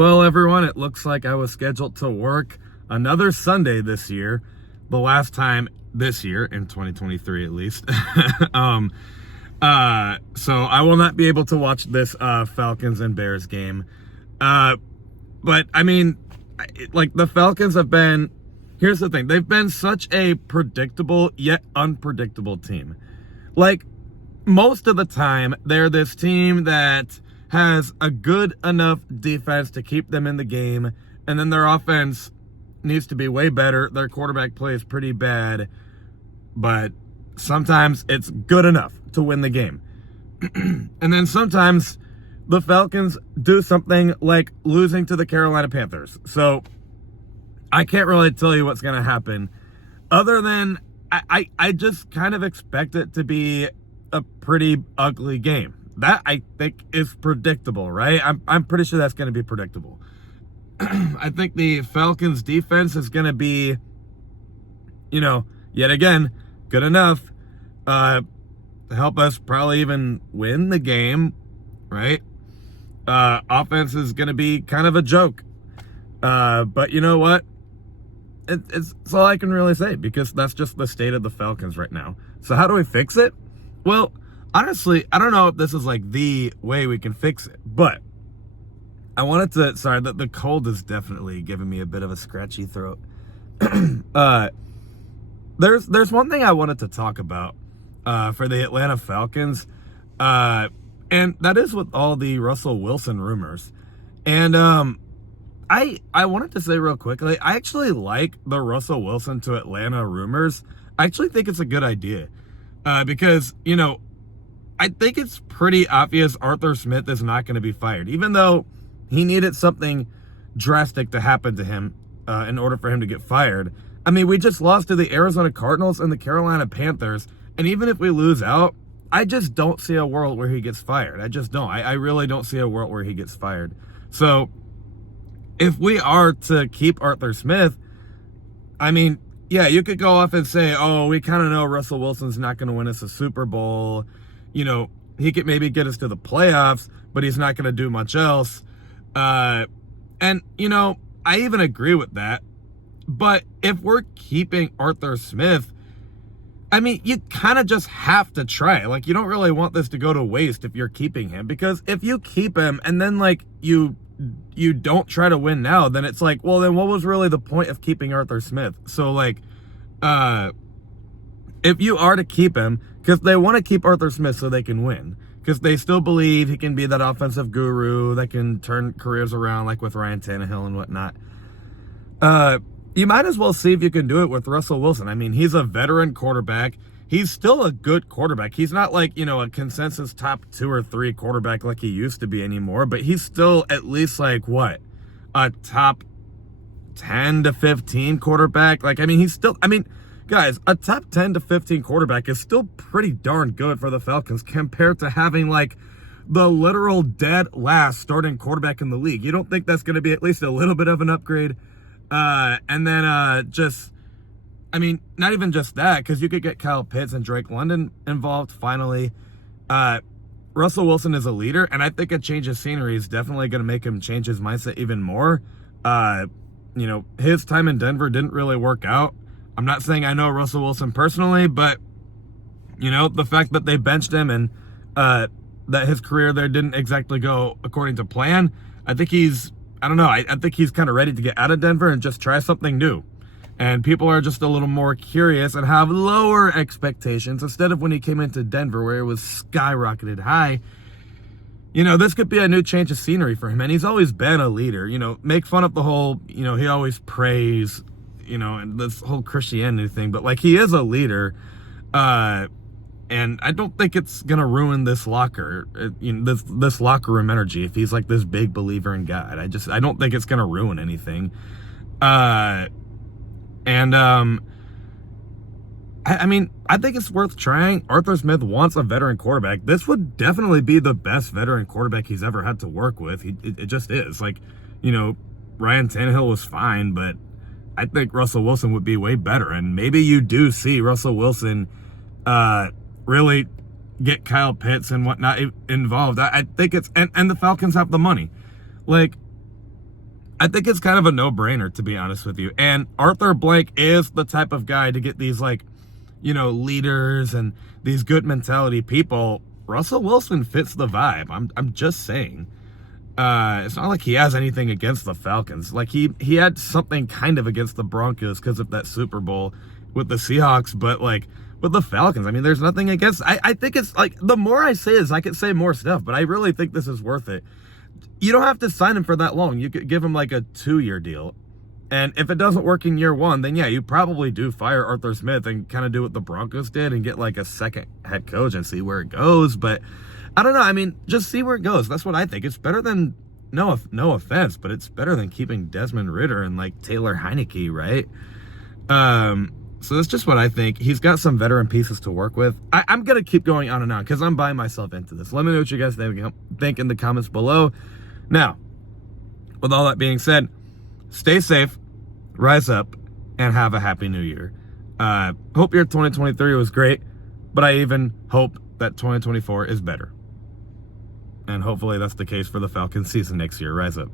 Well, everyone, it looks like I was scheduled to work another Sunday this year, the last time this year, in 2023 at least. So I will not be able to watch this Falcons and Bears game. But, I mean, like, the Falcons have been, here's the thing, they've been such a predictable yet unpredictable team. Like, most of the time, they're this team that has a good enough defense to keep them in the game, and then their offense needs to be way better. Their quarterback play is pretty bad, but sometimes it's good enough to win the game. And then sometimes the Falcons do something like losing to the Carolina Panthers. So I can't really tell you what's going to happen, other than I just kind of expect it to be a pretty ugly game. That, I think, is predictable, right? I'm pretty sure that's going to be predictable. I think the Falcons defense is going to be, yet again, good enough to help us probably even win the game, right? Offense is going to be kind of a joke. But you know what? It's all I can really say, because that's just the state of the Falcons right now. So how do we fix it? Well, honestly, I don't know if this is like the way we can fix it, but I wanted to, sorry, the cold is definitely giving me a bit of a scratchy throat. There's one thing I wanted to talk about for the Atlanta Falcons, and that is with all the Russell Wilson rumors. And I wanted to say real quickly, I actually like the Russell Wilson to Atlanta rumors. I actually think it's a good idea, because, I think it's pretty obvious Arthur Smith is not going to be fired, even though he needed something drastic to happen to him in order for him to get fired. I mean, we just lost to the Arizona Cardinals and the Carolina Panthers, and even if we lose out, I just don't see a world where he gets fired. I just don't. I really don't see a world where he gets fired. So if we are to keep Arthur Smith, I mean, yeah, you could go off and say, oh, we kind of know Russell Wilson's not going to win us a Super Bowl. He could maybe get us to the playoffs, but he's not going to do much else. And, I even agree with that. But if we're keeping Arthur Smith, I mean, you kind of just have to try. Like, you don't really want this to go to waste if you're keeping him. Because if you keep him and then, like, you don't try to win now, then it's like, well, then what was really the point of keeping Arthur Smith? So, like, if you are to keep him, because they want to keep Arthur Smith so they can win, because they still believe he can be that offensive guru that can turn careers around, like with Ryan Tannehill and whatnot. You might as well see if you can do it with Russell Wilson. I mean, he's a veteran quarterback. He's still a good quarterback. He's not like, a consensus top 2 or 3 quarterback like he used to be anymore, but he's still at least like, what, a top 10 to 15 quarterback? Like, I mean, guys, a top 10 to 15 quarterback is still pretty darn good for the Falcons compared to having, like, the literal dead last starting quarterback in the league. You don't think that's going to be at least a little bit of an upgrade? And then not even just that, because you could get Kyle Pitts and Drake London involved finally. Russell Wilson is a leader, and I think a change of scenery is definitely going to make him change his mindset even more. His time in Denver didn't really work out. I'm not saying I know Russell Wilson personally, but, the fact that they benched him and that his career there didn't exactly go according to plan, I think he's kind of ready to get out of Denver and just try something new. And people are just a little more curious and have lower expectations instead of when he came into Denver where it was skyrocketed high. This could be a new change of scenery for him. And he's always been a leader. Make fun of the whole, he always prays, and this whole Christianity thing, but like, he is a leader, and I don't think it's gonna ruin this locker, this locker room energy if he's like this big believer in God. I don't think it's gonna ruin anything. I think it's worth trying. Arthur Smith wants a veteran quarterback. This would definitely be the best veteran quarterback he's ever had to work with. It just is. Like, Ryan Tannehill was fine, but I think Russell Wilson would be way better. And maybe you do see Russell Wilson really get Kyle Pitts and whatnot involved. I think it's, and the Falcons have the money. Like, I think it's kind of a no-brainer, to be honest with you. And Arthur Blank is the type of guy to get these, like, leaders and these good mentality people. Russell Wilson fits the vibe. I'm just saying. It's not like he has anything against the Falcons. Like, he had something kind of against the Broncos because of that Super Bowl with the Seahawks, but, like, with the Falcons, I mean, there's nothing against. I think it's, like, the more I say this, I could say more stuff, but I really think this is worth it. You don't have to sign him for that long. You could give him, like, a 2-year deal. And if it doesn't work in year 1, then, yeah, you probably do fire Arthur Smith and kind of do what the Broncos did and get, like, a second head coach and see where it goes. But I don't know. I mean, just see where it goes. That's what I think. It's better than, no offense, but it's better than keeping Desmond Ridder and, like, Taylor Heineke, right? So that's just what I think. He's got some veteran pieces to work with. I'm going to keep going on and on because I'm buying myself into this. Let me know what you guys think in the comments below. Now, with all that being said, stay safe, rise up, and have a happy new year. Hope your 2023 was great, but I even hope that 2024 is better. And hopefully that's the case for the Falcons season next year. Rise up.